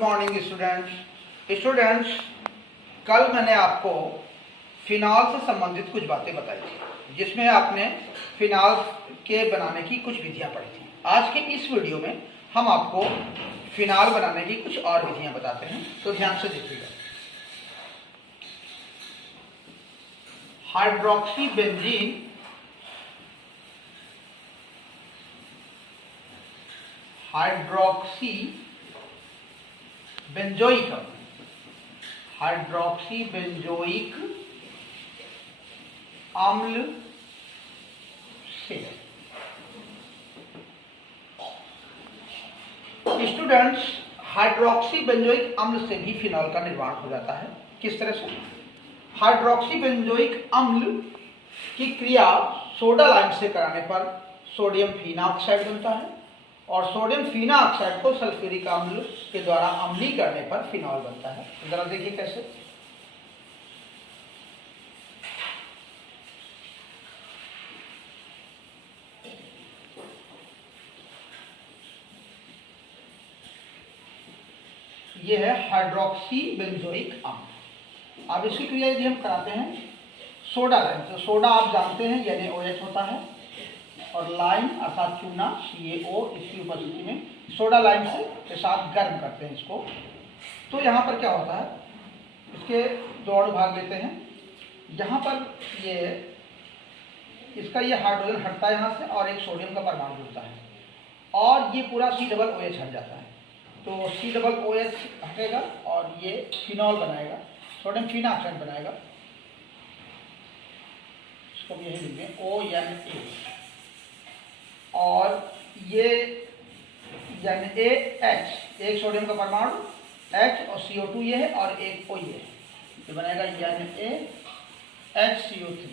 Morning students, कल मैंने आपको फिनॉल से संबंधित कुछ बातें बताई थी, जिसमें आपने फिनॉल के बनाने की कुछ विधियां पढ़ी थी। आज के इस वीडियो में हम आपको फिनॉल बनाने की कुछ और विधियां बताते हैं, तो ध्यान से देखिएगा। हाइड्रोक्सी बेंजोइक अम्ल से स्टूडेंट्स, हाइड्रोक्सी बेंजोइक अम्ल से भी फिनॉल का निर्माण हो जाता है। किस तरह से? हाइड्रोक्सी बेंजोइक अम्ल की क्रिया सोडा लाइम से कराने पर सोडियम फिनॉक्साइड बनता है और सोडियम फिनॉक्साइड को सल्फ्यूरिक अम्ल के द्वारा अम्लीय करने पर फिनॉल बनता है। जरा देखिए कैसे। यह है हाइड्रोक्सी बेंजोइक अम्ल। अब इसकी क्रिया यदि हम कराते हैं सोडा लाइम, तो सोडा आप जानते हैं NaOH होता है और लाइम अर्थात चूना CaO, इसकी उपस्थिति में सोडा लाइम से के साथ गर्म करते हैं इसको। तो यहाँ पर क्या होता है, इसके दो अनुभाग लेते हैं। यहाँ पर ये इसका ये हाइड्रोजन हटता है यहाँ से और एक सोडियम का परमाणु जुड़ता है और ये पूरा COOH हट जाता है। तो COOH हटेगा और ये फिनॉल बनाएगा, सोडियम फिनॉक्साइड बनाएगा। इसको भी यही लिखेंगे ONA और ये NaH, एक सोडियम का परमाणु H और CO2 ये है और एक O ये है, ये बनेगा NaHCO3।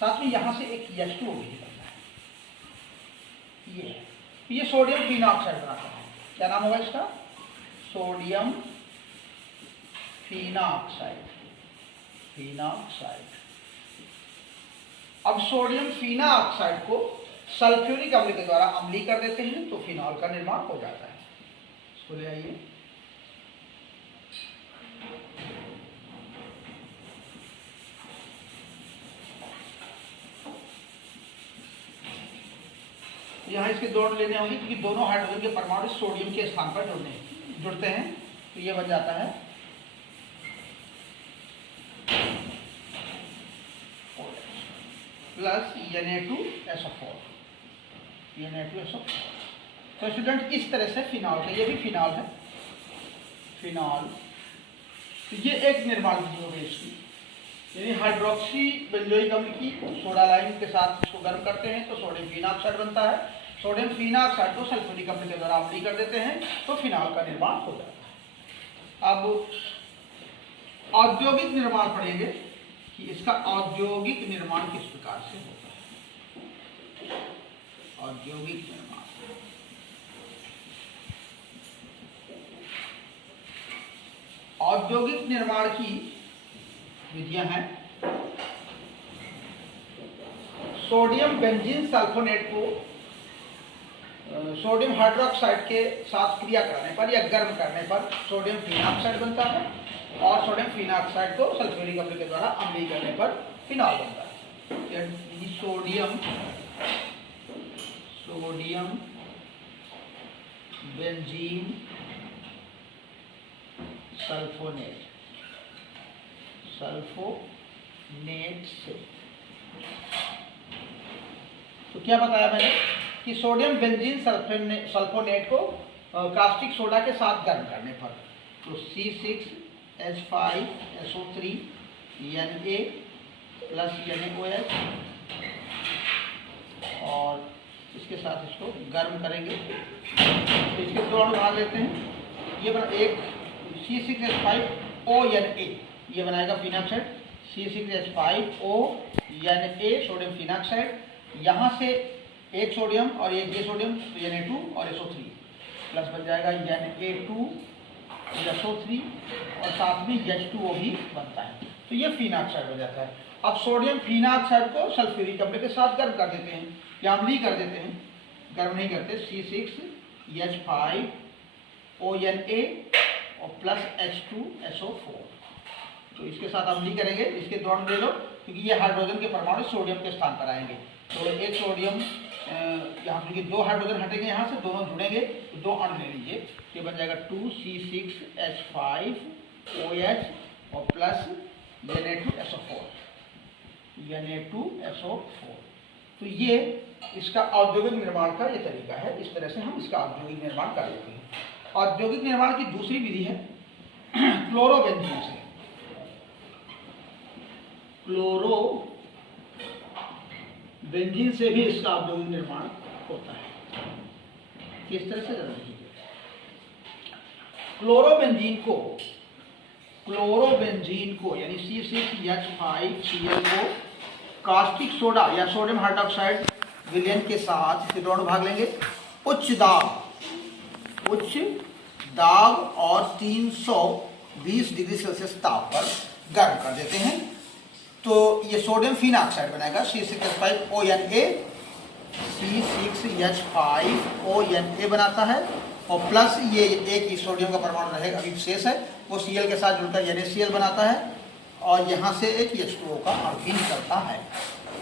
साथ में यहाँ से एक H2O भी निकलता है। ये सोडियम फिनॉक्साइड बनाता है। क्या नाम होगा इसका? Sodium phenoxide. अब सोडियम फिनॉक्साइड को सल्फ्यूरिक अम्ल के द्वारा अम्लीय कर देते हैं तो फिनॉल का निर्माण हो जाता है। इसको ले आइए। यहाँ इसके दो लेने होंगे क्योंकि दोनों हाइड्रोजन के परमाणु सोडियम के स्थान पर जुड़ते हैं, तो ये बन जाता है प्लस Na2SO4। तो स्टूडेंट, इस तरह से फिनॉल का, ये भी फिनॉल है, फिनॉल। तो ये एक निर्माण विधि हो गई इसकी। यानी हाइड्रोक्सी बेंजोइक अम्ल की सोडा लाइम के साथ इसको गर्म करते हैं तो सोडियम फिनॉक्साइड बनता है। सोडियम फिनॉक्साइड को सल्फ्यूरिक अम्ल के द्वारा अम्लीय कर देते हैं तो फिनॉल का निर्माण हो जाता है। अब औद्योगिक निर्माण पढ़ेंगे कि इसका औद्योगिक निर्माण किस प्रकार से होता है। औद्योगिक निर्माण, औद्योगिक निर्माण की विधियां हैं। सोडियम बेंजीन सल्फोनेट को सोडियम हाइड्रोक्साइड के साथ क्रिया करने पर या गर्म करने पर सोडियम फिनॉक्साइड बनता है और सोडियम फिनॉक्साइड को सल्फ्यूरिक अम्ल के द्वारा अम्लीय करने पर फिनॉल बनता है। सोडियम बेंजीन सल्फोनेट से। तो क्या बताया मैंने कि सोडियम बेंजीन सल्फोनेट को कास्टिक सोडा के साथ गर्म करने पर तो C6H5SO3 Na प्लस NaOH और इसके साथ इसको गर्म करेंगे। तो इसके दो अनुभाग लेते हैं। ये बना एक C6H5ONA, ये बनाएगा phenoxide. C6H5O Na sodium phenoxide, यहाँ से एक सोडियम और एक ये सोडियम तो Na2 और SO3 प्लस बन जाएगा Na2SO3 और साथ में H2O भी बनता है। तो ये फिनॉक्साइड हो जाता है। अब सोडियम फिनॉक्साइड को सल्फ्यूरिक अम्ल के साथ गर्म कर देते हैं या अम्लीय कर देते हैं, गर्म नहीं करते। C6H5 ONA और प्लस H2SO4। तो इसके साथ अम्लीय करेंगे, इसके दोनों ले लो क्योंकि ये हाइड्रोजन के परमाणु सोडियम के स्थान पर आएंगे। तो एक सोडियम यहाँ क्योंकि दो हाइड्रोजन हटेंगे, यहाँ से दोनों जुड़ेंगे तो दो अणु ले लीजिए। ये बन जाएगा 2C6H5OH और प्लस Na2SO4। तो ये इसका औद्योगिक निर्माण का ये तरीका है। इस तरह से हम इसका औद्योगिक निर्माण कर लेते हैं। औद्योगिक निर्माण की दूसरी विधि है क्लोरोबेंजीन से। क्लोरोबेंजीन से भी इसका औद्योगिक निर्माण होता है। किस तरह से जरा देखिए। क्लोरोबेंजीन को यानी C6H5Cl को कास्टिक सोडा या सोडियम हाइड्रोक्साइड विलयन के साथ इसके दोनों भाग लेंगे। उच्च दाब और 320 डिग्री सेल्सियस ताप पर गर्म कर देते हैं। तो ये सोडियम फिनाक्साइड बनाएगा C6H5ONA, C6H5ONA बनाता है और प्लस ये एक ही सोडियम का परमाणु रहेगा, अभी शेष है, वो Cl के साथ जुड़कर NaCl बनाता है और यहाँ से एक H2O का अणु निकलता है।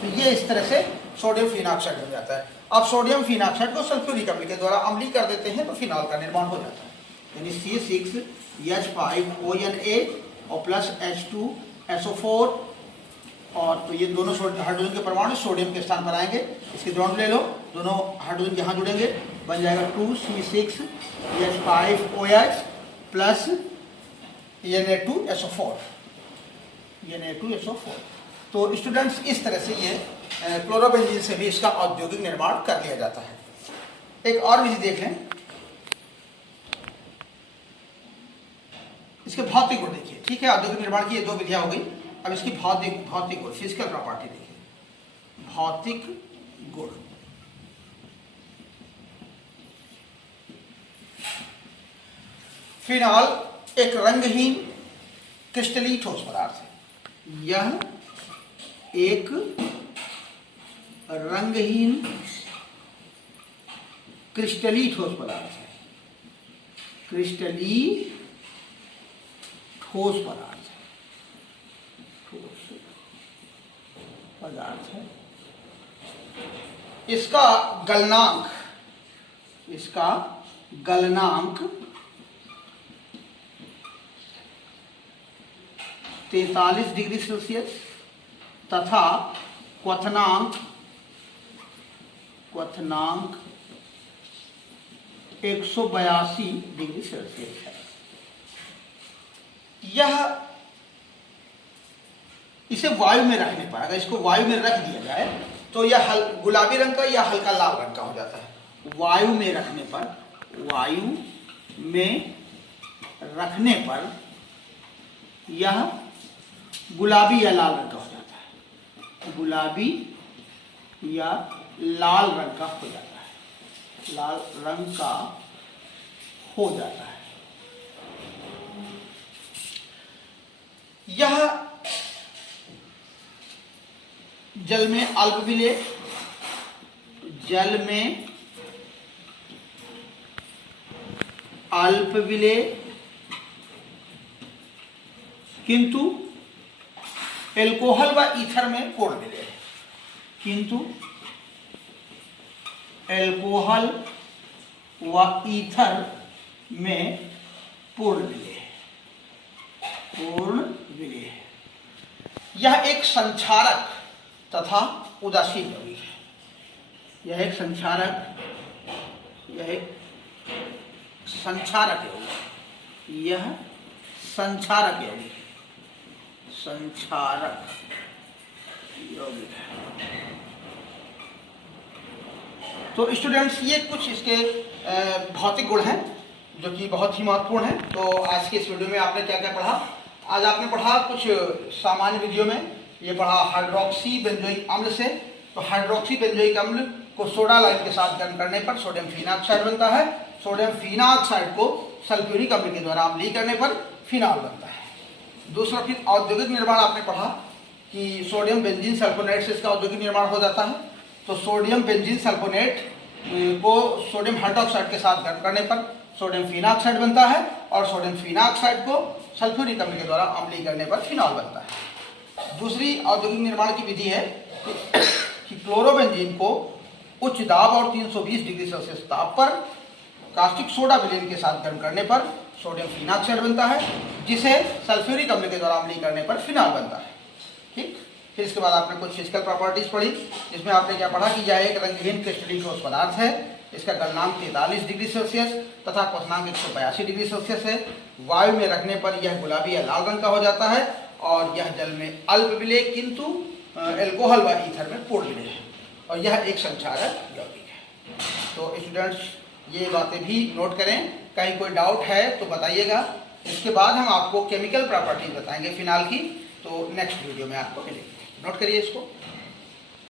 तो ये इस तरह से सोडियम फिनाक्साइड हो जाता है। अब सोडियम फिनाक्साइड को सल्फ्यूरिक अम्ल के द्वारा अम्लीय कर देते हैं तो फिनॉल का निर्माण हो जाता है। यानी C6H5ONA और प्लस H2SO4 और तो ये दोनों हाइड्रोजन के परमाणु सोडियम के स्थान पर आएंगे। इसके दोनों ले लो, दोनों हाइड्रोजन यहाँ जुड़ेंगे, बन जाएगा 2C6H5OH प्लस Na2SO4। तो स्टूडेंट्स इस तरह से ये क्लोरोबेंजीन से भी इसका औद्योगिक निर्माण कर लिया जाता है। एक और विधि देख लें, इसके भौतिक गुण देखिए। ठीक है, औद्योगिक निर्माण की ये दो विधियां हो गई। अब इसकी भौतिक गुण, फिजिकल प्रॉपर्टी देखिए। भौतिक गुण, फिनॉल एक रंगहीन क्रिस्टलीय ठोस पदार्थ है। यह एक रंगहीन क्रिस्टलीय ठोस पदार्थ है। क्रिस्टलीय ठोस पदार्थ है। इसका गलनांक 43 डिग्री सेल्सियस तथा क्वथनांक 182 डिग्री सेल्सियस है। यह इसे वायु में रखने पर, अगर इसको वायु में रख दिया जाए तो यह गुलाबी रंग का या हल्का लाल रंग का हो जाता है। वायु में रखने पर यह गुलाबी या लाल रंग का हो जाता है। गुलाबी या लाल रंग का हो जाता है। लाल रंग का हो जाता है। यह जल में अल्पविलेय, किंतु एल्कोहल व ईथर में पूर्ण विलेय है। किंतु एल्कोहल व ईथर में पूर्ण विलेय है। यह एक संक्षारक तथा उदासीन यौगिक है। यह एक संक्षारक यौगिक है। तो स्टूडेंट्स ये कुछ इसके भौतिक गुण हैं जो कि बहुत ही महत्वपूर्ण है। तो आज के इस वीडियो में आपने क्या क्या पढ़ा? आज आपने पढ़ा कुछ सामान्य विधियों में ये पढ़ा हाइड्रोक्सी बेंजोइक अम्ल से। तो हाइड्रोक्सी बेंजोइक अम्ल को सोडा लाइम के साथ गर्म करने पर सोडियम फिनाक्साइड बनता है। सोडियम फिनाक्साइड को सल्फ्यूरिक अम्ल के द्वारा अम्लीय करने पर फिनॉल बनता है। दूसरा, फिर औद्योगिक निर्माण आपने पढ़ा कि सोडियम बेंजीन सल्फोनेट से इसका औद्योगिक निर्माण हो जाता है। तो सोडियम बेंजीन सल्फोनेट को सोडियम हाइड्रोक्साइड के साथ गर्म करने पर सोडियम फिनाक्साइड बनता है और सोडियम फिनाक्साइड को सल्फ्यूरिक अम्ल के द्वारा अम्लीय करने पर फिनॉल बनता है। दूसरी औद्योगिक निर्माण की विधि है कि क्लोरोबेंजीन को उच्च दाब और 320 डिग्री सेल्सियस ताप पर कास्टिक सोडा विलयन के साथ गर्म करने पर सोडियम फिनाक्साइड बनता है, जिसे सल्फ्यूरिक अम्ल के द्वारा अम्लीय करने पर फिनॉल बनता है। ठीक, फिर इसके बाद आपने कुछ फिजिकल प्रॉपर्टीज पढ़ी, जिसमें आपने क्या पढ़ा कि यह एक रंगहीन क्रिस्टलीन ठोस पदार्थ है। इसका गलनांक 43 डिग्री सेल्सियस तथा क्वथनांक 182 डिग्री सेल्सियस है। वायु में रखने पर यह गुलाबी या लाल रंग का हो जाता है और यह जल में अल्प विलेय किंतु एल्कोहल व ईथर में पूर्ण विलेय है और यह एक संक्षारक यौगिक है। तो स्टूडेंट्स ये बातें भी नोट करें, कहीं कोई डाउट है तो बताइएगा। इसके बाद हम आपको केमिकल प्रॉपर्टीज बताएंगे फिनाल की, तो नेक्स्ट वीडियो में आपको मिलेंगे। नोट करिए इसको।